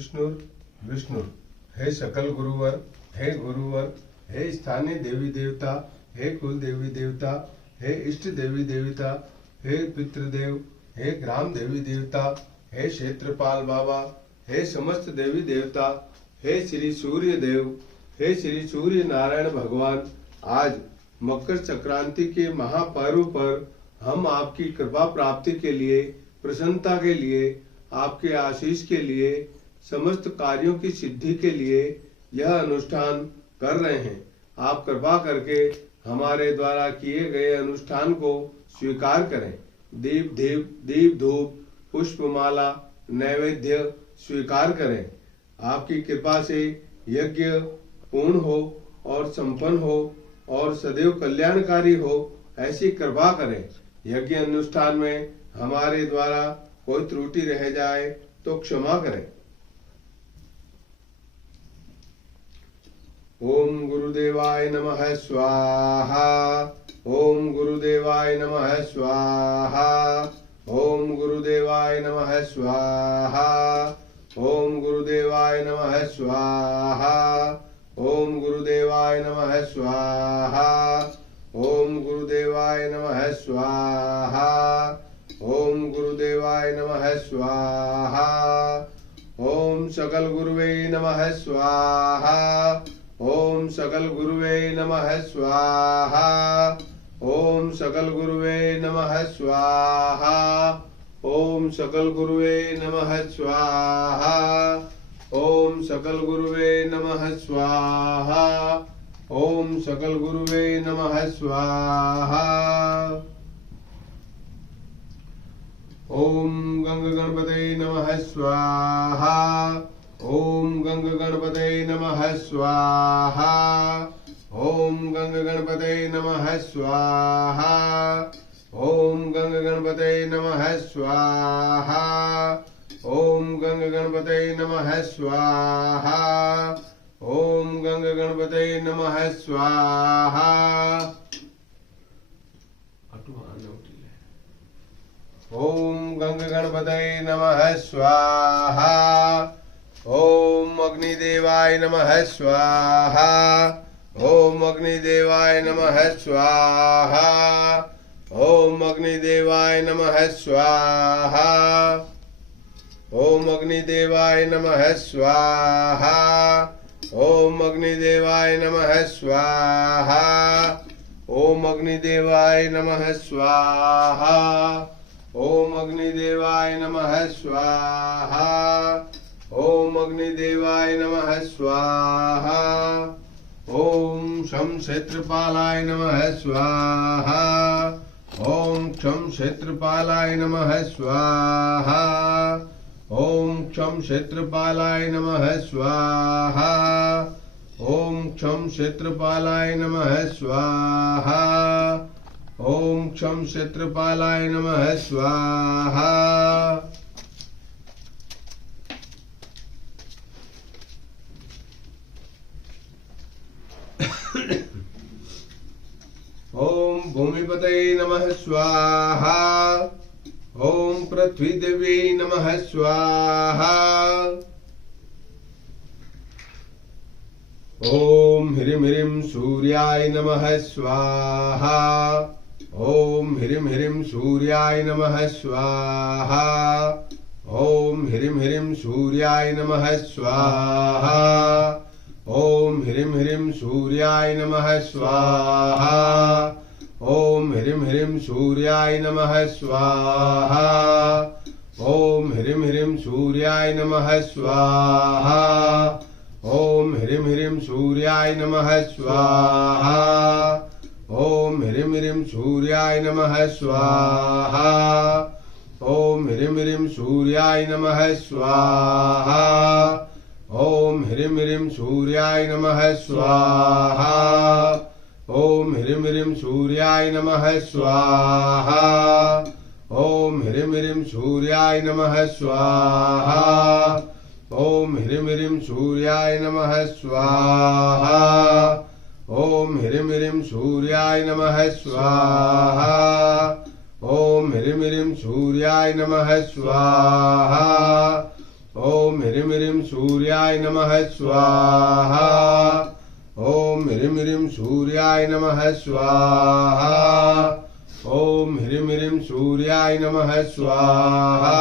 विष्णुर विष्णुर। हे सकल गुरुवर, हे गुरुवर, हे स्थानीय देवी देवता, हे कुल देवी देवता, हे इष्ट देवी देवता, हे पितृदेव, हे ग्राम देवी देवता, हे क्षेत्रपाल बाबा, हे समस्त देवी देवता, हे श्री सूर्य देव, हे श्री सूर्य नारायण भगवान। आज मकर संक्रांति के महापर्व पर हम आपकी कृपा प्राप्ति के लिए, प्रसन्नता के लिए, आपके आशीष के लिए, समस्त कार्यों की सिद्धि के लिए यह अनुष्ठान कर रहे हैं। आप कृपा करके हमारे द्वारा किए गए अनुष्ठान को स्वीकार करें। दीप धूप पुष्पमाला नैवेद्य स्वीकार करें। आपकी कृपा से यज्ञ पूर्ण हो और संपन्न हो और सदैव कल्याणकारी हो, ऐसी कृपा करें। यज्ञ अनुष्ठान में हमारे द्वारा कोई त्रुटि रह जाए तो क्षमा करें। ओम गुरुदेवाय नमः स्वाहा। ओम गुरुदेवाय नमः स्वाहा। ओम गुरुदेवाय नमः स्वाहा। ओम गुरुदेवाय नमः स्वाहा। ओम गुरुदेवाय नमः स्वाहा। ओम गुरुदेवाय नमः स्वाहा। ओम गुरुदेवाय नमः स्वाहा। ओम सकल गुरुवे नमः स्वाहा। ओम सकल गुरुवे नमः स्वाहा। ओम सकल गुरुवे नमः स्वाहा। ओम सकल गुरुवे नमः स्वाहा। ओम सकल गुरुवे नमः स्वाहा। ओम सकल गुरुवे नमः स्वाहा। ओम गंग गणपते नमः स्वाहा। ओम गंग गणपते नमः स्वाहा। ओम गंग गणपते नमः स्वाहा। ओम गंग गणपते नमः स्वाहा। ओम गंग गणपते नमः स्वाहा। ओम गंग गणपते नमः स्वाहा। ओम गंग गणपते नमः स्वाहा। ओम अग्निदेवाय नमः स्वाहा। ओम अग्निदेवाय नमः स्वाहा। ओम अग्निदेवाय नमः स्वाहा। ओम अग्निदेवाय नमः स्वाहा। ओम अग्निदेवाय नमः स्वाहा। ओम अग्निदेवाय नमः स्वाहा। ओम अग्निदेवाय नमः स्वाहा। ओम अग्निदेवाय नमः स्वाहा। ओम शम क्षेत्रपालाय नमः स्वाहा। ओम क्षम क्षेत्रपालाय नमः स्वाहा। ओम क्षम क्षेत्रपालाय नमः स्वाहा। ओम क्षम क्षेत्रपालाय नमः स्वाहा। ओम क्षम क्षेत्रपालाय नमः स्वाहा। ओम भूमिपते नमः स्वाहा। ओम पृथ्वी देवी नमः स्वाहा। ओम ह्रीं ह्रीं सूर्याय नमः स्वाहा। ओम ह्रीं ह्रीं सूर्याय नमः स्वाहा। ओम ह्रीं ह्रीं सूर्याय नमः स्वाहा। ओम ह्रीं ह्रीं सूर्याय नमः स्वाहा। ओम ह्रीं ह्रीं सूर्याय नमः स्वाहा। ओम ह्रीं ह्रीं सूर्याय नमः स्वाहा। ओम ह्रीं ह्रीं सूर्याय नमः स्वाहा। ओम ह्रीं ह्रीं सूर्याय नमः स्वाहा। ओम ह्रीं ह्रीं सूर्याय नमः स्वाहा। ओम ह्रीं ह्रीं सूर्याय नमः स्वाहा। ओम ह्रीं ह्रीं सूर्याय नमः स्वाहा। ओम ह्रीं ह्रीं सूर्याय नमः स्वाहा। ओम ह्रीं ह्रीं सूर्याय नमः स्वाहा। ओम ह्रीं ह्रीं सूर्याय नमः स्वाहा। ओम ह्रीं ह्रीं सूर्याय नमः स्वाहा। ओम ओम ह्रीं ह्रीं सूर्याय नमः स्वाहा। ओम ह्रीं ह्रीं सूर्याय नमः स्वाहा। ओम ह्रीं ह्रीं सूर्याय नमः स्वाहा।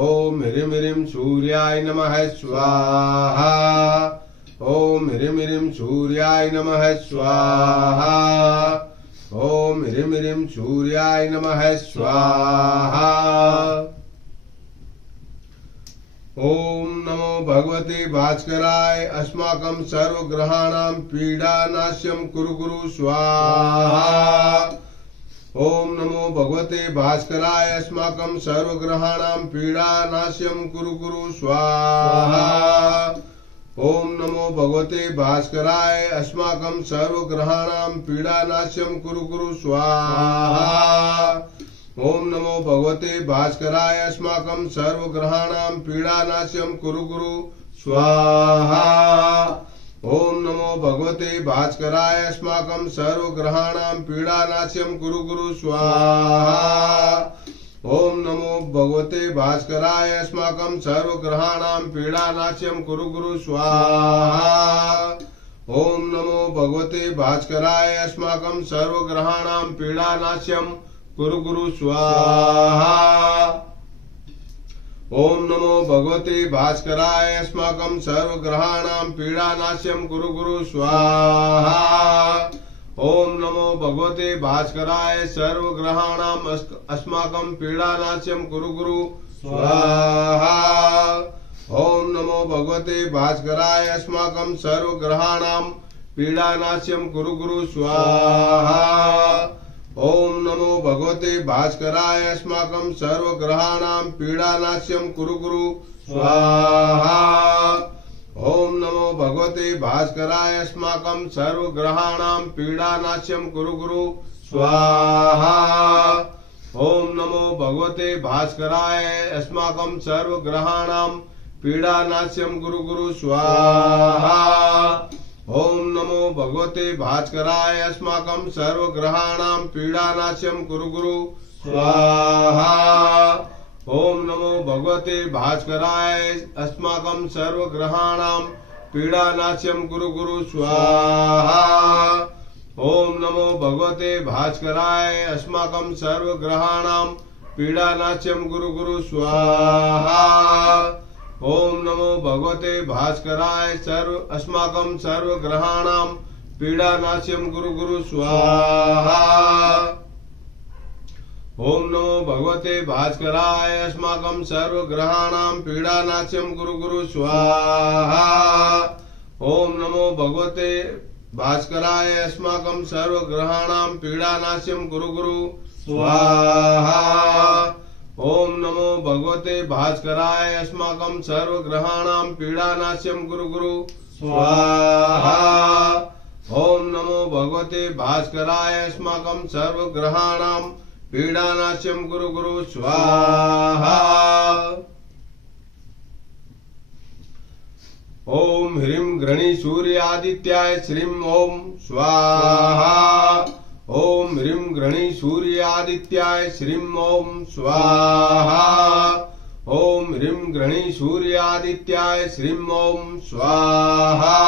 ओम ह्रीं ह्रीं सूर्याय नमः स्वाहा। ओम ह्रीं ह्रीं सूर्याय नमः स्वाहा। ओम ह्रीं ह्रीं सूर्याय नमः स्वाहा। ओम नमो भगवते भास्कराय अस्माकं सर्वग्रहाणां पीडानाश्यं कुरु कुरु स्वाहा। ओम नमो भगवते भास्कराय अस्माकं सर्वग्रहाणां पीडानाश्यं कुरु कुरु स्वाहा। ओम नमो भगवते भास्कराय अस्माकं सर्वग्रहाणां पीडानाश्यं कुरु कुरु स्वाहा। ओम नमो भगवते भास्कराय अस्माकं सर्वग्रहाणां पीडानाश्यं कुरु कुरु स्वाहा। ओम नमो भगवते भास्कराय अस्माकं सर्वग्रहाणां पीडानाश्यं कुरु कुरु स्वाहा। ओम नमो भगवते भास्कराय अस्माकं सर्वग्रहाणां पीडानाश्यं कुरु कुरु स्वाहा। ओम नमो भगवते भास्कराय अस्माकं सर्वग्रहाणां पीडानाश्यं कुरु कुरु स्वाहा। ओम नमो भगवते भास्कराय अस्माकं सर्वग्रहाणां पीडानाश्यं कुरु कुरु स्वाहा। ओम नमो भगवते भास्कराय सर्वग्रहाणां अस्माकं पीडानाश्यं कुरु कुरु स्वाहा। ओम नमो भगवते भास्कराय अस्माकं सर्वग्रहाणां पीडानाश्यं कुरु कुरु स्वाहा। ओम नमो भगवते भास्कराय अस्माकं सर्वग्रहाणां पीडानाश्यं कुरु कुरु स्वाहा। ओम नमो भगवते भास्कराय अस्माकं सर्वग्रहाणां पीडानाश्यं कुरु कुरु स्वाहा। ओम नमो भगवते भास्कराय अस्माकं सर्वग्रहाणां पीडानाश्यं कुरु कुरु स्वाहा। ओम नमो भगवते भास्कराय अस्माकं सर्वग्रहाणां पीडानाश्यं कुरु कुरु स्वाहा। ओम नमो भगवते भास्कराय अस्माकं सर्वग्रहाणां पीडानाश्यं कुरु कुरु स्वाहा। ओम नमो भगवते भास्कराय अस्माकं सर्वग्रहाणां पीडानाश्यं कुरु कुरु स्वाहा। ओम नमो भगवते भास्कराय अस्माकं सर्वग्रहाणां पीडानाश्यं कुरु कुरु स्वाहा। ओम नमो भगवते भास्कराय अस्माकं सर्वग्रहाणां पीडानाश्यं कुरु कुरु स्वाहा। ओम नमो भगवते भास्कराय अस्माकं सर्वग्रहाणां पीडानाश्यं कुरु कुरु स्वाहा। ओम नमो भगवते भास्कराय अस्माकं सर्वग्रहाणां पीडानाश्यं कुरु कुरु स्वाहा। ओम नमो भगवते भास्कराय अस्माकं सर्वग्रहाणां पीडानाश्यं कुरु कुरु स्वाहा। ओम ह्रीं गृणी सूर्यादित्याय श्रीं ओम स्वाहा। ओम ह्रीं गृणी सूर्यादित्याय श्रीं ओम स्वाहा। ओम ह्रीं गृणी सूर्यादित्याय श्रीं ओम स्वाहा।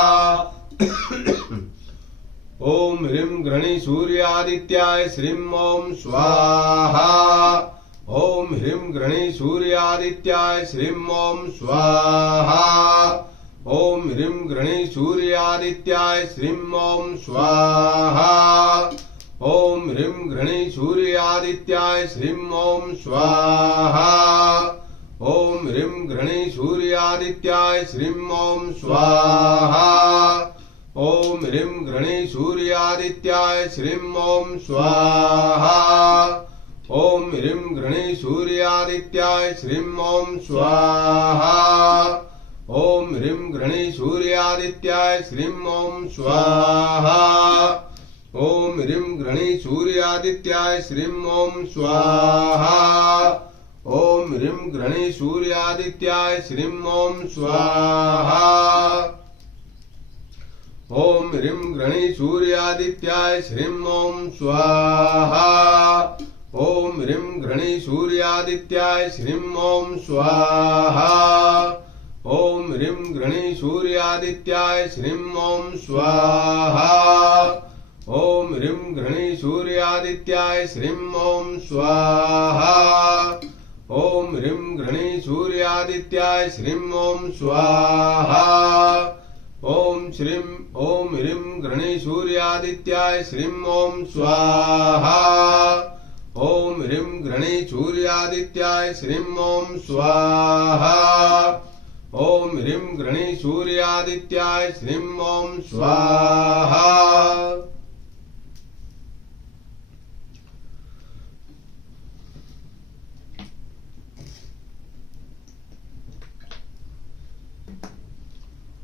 ओम ह्रीं गृणी सूर्यादित्याय श्रीं ओम स्वाहा। ओम ह्रीं गृणी सूर्यादित्याय श्रीं ओम स्वाहा। ओम ह्रीं गृणी सूर्यादित्याय श्रीं ओम स्वाहा। ओम ह्रीं गृणी सूर्यादित्याय श्रीं ओम स्वाहा। ओम ह्रीं गृणी सूर्यादित्याय श्रीं ओम स्वाहा। ओम ह्रीं गृणी सूर्यादित्याय श्रीं ओम स्वाहा। ओम ह्रीं गृणी सूर्यादित्याय श्रीं ओम स्वाहा। ओम ह्रीं गृणी सूर्यादित्याय श्रीं ओम स्वाहा। ओम ह्रीं गृणी सूर्यादित्याय श्रीं ओम स्वाहा। ओम ह्रीं गृणी सूर्यादित्याय श्रीं ओम स्वाहा। ओम ह्रीं गृणी सूर्यादित्याय श्रीं ओम स्वाहा। ओम ह्रीं घृणी सूर्यादित्याय श्रीं ओम स्वाहा। ओम ह्रीं घृणी सूर्यादित्याय श्रीं ओम स्वाहा। ओम ह्रीं घृणी सूर्यादित्याय श्रीं ओम स्वाहा। ओम ह्रीं घृणी सूर्यादित्याय श्रीं ओम स्वाहा। ओम ह्रीं घृणी सूर्यादित्याय श्रीं ओम स्वाहा। ओम ह्रीं घृणी सूर्यादित्याय श्रीं ओम स्वाहा। ओम ह्रीं घृणी सूर्यादित्याय श्रीं ओम स्वाहा।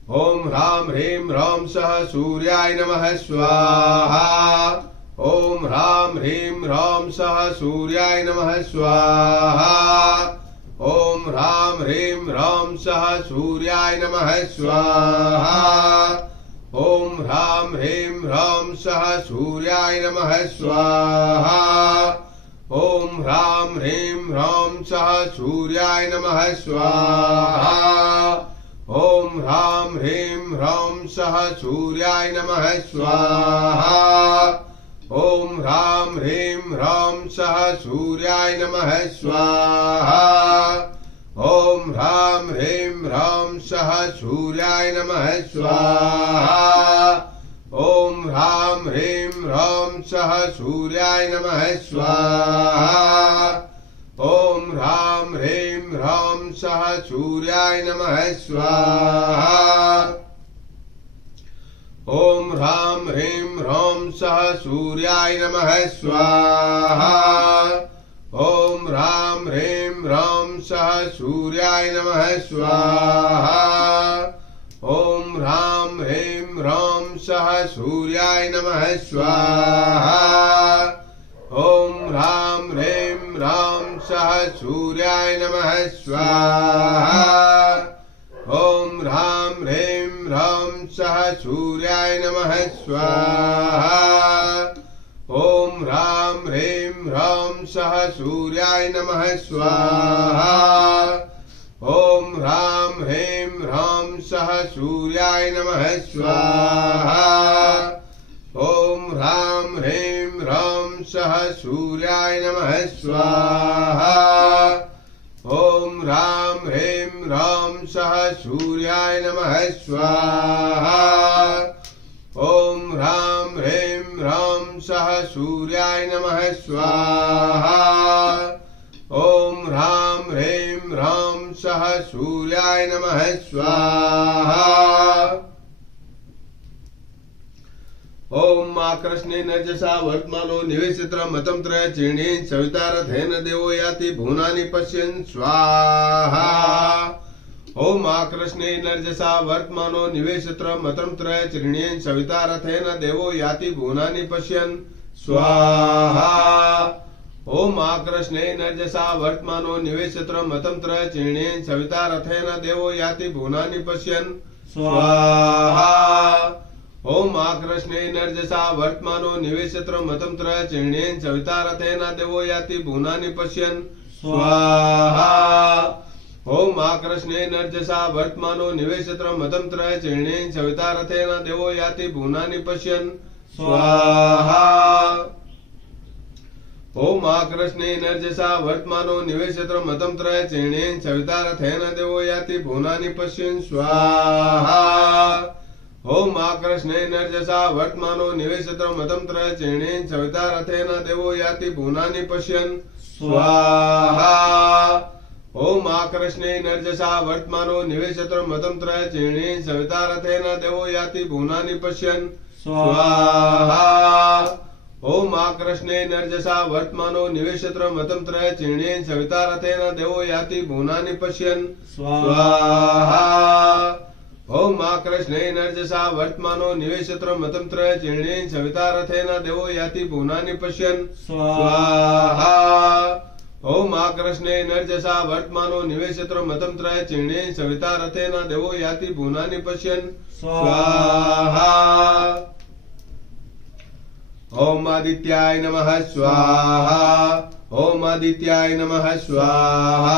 ओम ह्रां ह्रीं ह्रौं सः सूर्याय नमः स्वाहा। ओम ह्रां ह्रीं ह्रौं सः सूर्याय नमः स्वाहा। ओम ह्रां ह्रीं ह्रौं सः सूर्याय नमः स्वाहा। ओम ह्रां ह्रीं ह्रौं सः सूर्याय नमः स्वाहा। ओम ह्रां ह्रीं ह्रौं सः सूर्याय नमः स्वाहा। ओम ह्रां ह्रीं ह्रौं सः सूर्याय नमः स्वाहा। ओम ह्रां ह्रीं ह्रौं सः सूर्याय नमः स्वाहा। ओम ह्रां ह्रीं ह्रौं सः सूर्याय नमः स्वाहा। ओम ह्रां ह्रीं ह्रौं सः सूर्याय नमः स्वाहा। ओम ह्रां ह्रीं ह्रौं सः सूर्याय नमः स्वाहा। ओम ह्रां ह्रीं ह्रौं सः सूर्याय नमः स्वाहा। ओम ह्रां ह्रीं ह्रौं सः सूर्याय नमः स्वाहा। ओम ह्रां ह्रीं ह्रौं सः सूर्याय नमः स्वाहा। ओम ह्रां ह्रीं ह्रौं सः सूर्याय नमः स्वाहा। ओम ह्रां ह्रीं ह्रौं सः सूर्याय नमः स्वाहा। ओम ह्रां ह्रीं ह्रौं सः सूर्याय नमः स्वाहा। ओम ह्रां ह्रीं ह्रौं सः सूर्याय नमः स्वाहा। ओम ह्रां ह्रीं ह्रौं सः सूर्याय नमः स्वाहा। ओम ह्रां ह्रीं ह्रौं सः सूर्याय नमः स्वाहा। ओम ह्रां ह्रीं ह्रौं सः सूर्याय नमः स्वाहा। ओम ह्रां ह्रीं ह्रौं सः सूर्याय नमः स्वाहा। ओम आकृष्णे नजसा वर्तमानो निवेशित्र मतं त्रय चीर्णेन सविता रथेन देवो याति भुवनानि पश्यन् स्वाहा। ओम आकृष्णे नरजसा वर्तमानो निवेशित्र मतं त्रय चीर्णेन सविता रथेन देवो याति भुवनानि पश्यन् स्वाहा। ओम आकृष्णे नरजसा वर्तमानो निवेशित्र मतं त्रय चीर्णेन सविता रथेन देवो याति भुवनानि पश्यन् स्वाहा। ओम आकृष्णे नरजसा वर्तमानो निवेशित्र मतं त्रय चीर्णेन सविता रथेन देवो याति भुवनानि पश्यन् स्वाहा। ओम आकृष्णे नरजसा वर्तमानो निवेशित्र मतं त्रय चीर्णेन सविता रथेन देवो याति भुवनानि पश्यन् स्वाहा। ओम आकृष्णे नरजसा वर्तमानो निवेशित्र मतं त्रय चीर्णेन सविता रथेन देवो याति भुवनानि पश्यन् स्वाहा। ओम आकृष्णे नरजसा वर्तमानो निवेशित्र मतं त्रय चीर्णेन सविता रथेन देवो याति भुवनानि पश्यन् स्वाहा। ओम आकृष्णे नरजसा वर्तमानो निवेशित्र मतं त्रय चीर्णेन सविता रथेन देवो याति भुवनानि पश्यन् स्वाहा। ओम आकृष्णे नरजसा वर्तमानो निवेशित्र मतं त्रय चीर्णेन सविता रथेन देवो याति भुवनानि पश्यन् स्वाहा। ओम आकृष्णे नरजसा वर्तमानो निवेशित्र मतं त्रय चीर्णेन सविता रथेन देवो याति भुवनानि पश्यन् स्वाहा। ओम आकृष्णे नरजसा वर्तमानो निवेशित्र मतं त्रय चीर्णेन सविता रथेन देवो याति भुवनानि पश्यन् स्वाहा। ओम आदित्याय नमः स्वाहा। ओम आदित्याय नमः स्वाहा।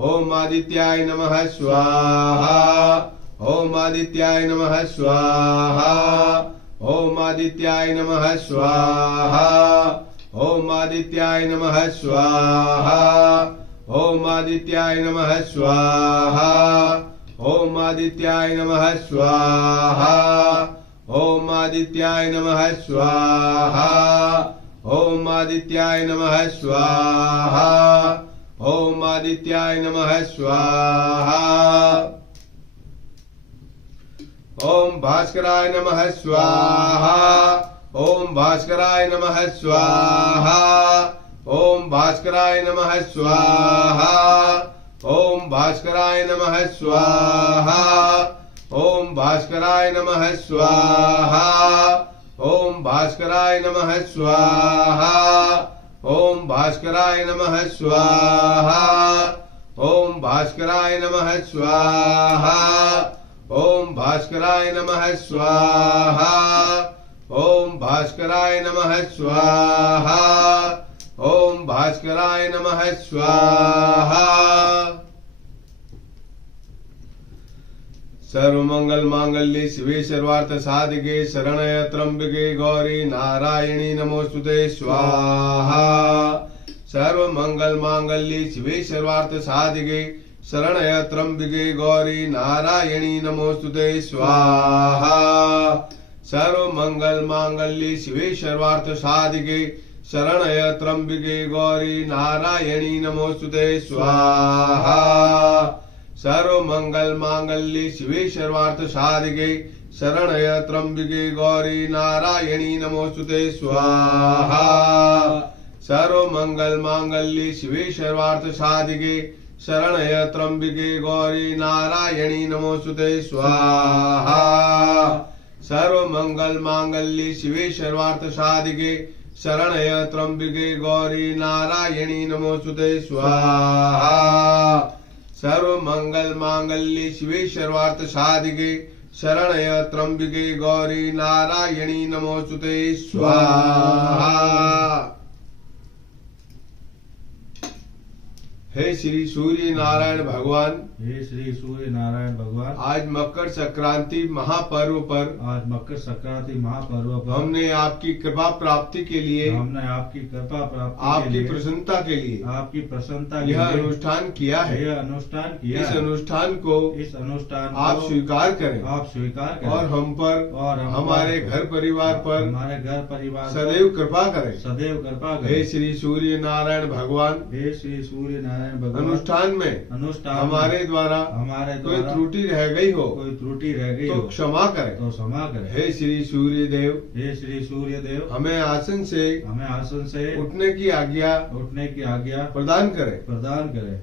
ओम आदित्याय नमः स्वाहा। ओम आदित्याय नमः स्वाहा। ओम आदित्याय नमः स्वाहा। ओम आदित्याय नमः स्वाहा। ओम आदित्याय नमः स्वाहा। ओम आदित्याय नमः स्वाहा। ओम आदित्याय नमः स्वाहा। ओम आदित्याय नमः स्वाहा। ओम आदित्याय नमः स्वाहा। ओम भास्कराय नमः स्वाहा। ओम भास्कराय नमः स्वाहा। ओम भास्कराय नमः स्वाहा। ओम भास्कराय नमः स्वाहा। ओम भास्कराय नमः स्वाहा। ओम भास्कराय नमः स्वाहा। ओम भास्कराय नमः स्वाहा। ओम भास्कराय नमः स्वाहा। ओम भास्कराय नमः स्वाहा। ओम भास्कराय नमः स्वाहा। ओम भास्कराय नमः स्वाहा। सर्वमंगल मांगल्ये शिवे सर्वार्थ साधिके शरण्ये त्र्यंबके गौरी नारायणी नमोस्तुते स्वाहा। सर्वमंगल मांगल्ये शिवे सर्वार्थ साधिके शरण्ये त्र्यंबके गौरी नारायणी नमोस्तुते स्वाहा। सर्वमंगल मांगल्ये शिवे सर्वार्थ साधिके शरण्ये त्र्यंबके गौरी नारायणी नमोस्तुते स्वाहा। सर्वमंगल मांगल्ये शिवे सर्वार्थ साधिके शरण्ये त्र्यंबके गौरी नारायणी नमोस्तुते स्वाहा। सर्वमंगल मांगल्ये शिवे सर्वार्थ साधिके शरण्ये त्र्यंबके गौरी नारायणी नमोस्तुते स्वाहा। सर्वमंगल मांगल्ये शिवे सर्वार्थ साधिके शरण्ये त्र्यंबके गौरी नारायणी नमोस्तुते स्वाहा। सर्वमंगल मांगल्ये शिवे सर्वार्थ साधिके शरण्ये त्र्यंबके गौरी नारायणी नमोस्तुते स्वाहा। हे श्री सूर्य नारायण भगवान, हे श्री सूर्य नारायण भगवान, आज मकर संक्रांति महापर्व पर आज मकर संक्रांति महापर्व पर हमने आपकी कृपा प्राप्ति के लिए, हमने आपकी कृपा प्राप्ति आपकी प्रसन्नता के लिए, आपकी प्रसन्नता यह अनुष्ठान किया है। यह अनुष्ठान किया इस है। अनुष्ठान को आप स्वीकार करें, आप स्वीकार करें और हम पर और हमारे घर परिवार पर हमारे घर परिवार सदैव कृपा करें। सदैव कृपा करें। हे श्री सूर्य नारायण भगवान, हे श्री सूर्य नारायण भगवान, अनुष्ठान हमारे द्वारा कोई त्रुटि रह गई हो, कोई त्रुटि रह गई तो हो, क्षमा करें, तो क्षमा करें। हे श्री सूर्य देव, हे श्री सूर्य देव, हमें आसन से उठने की उठने की आज्ञा प्रदान करें। प्रदान करें।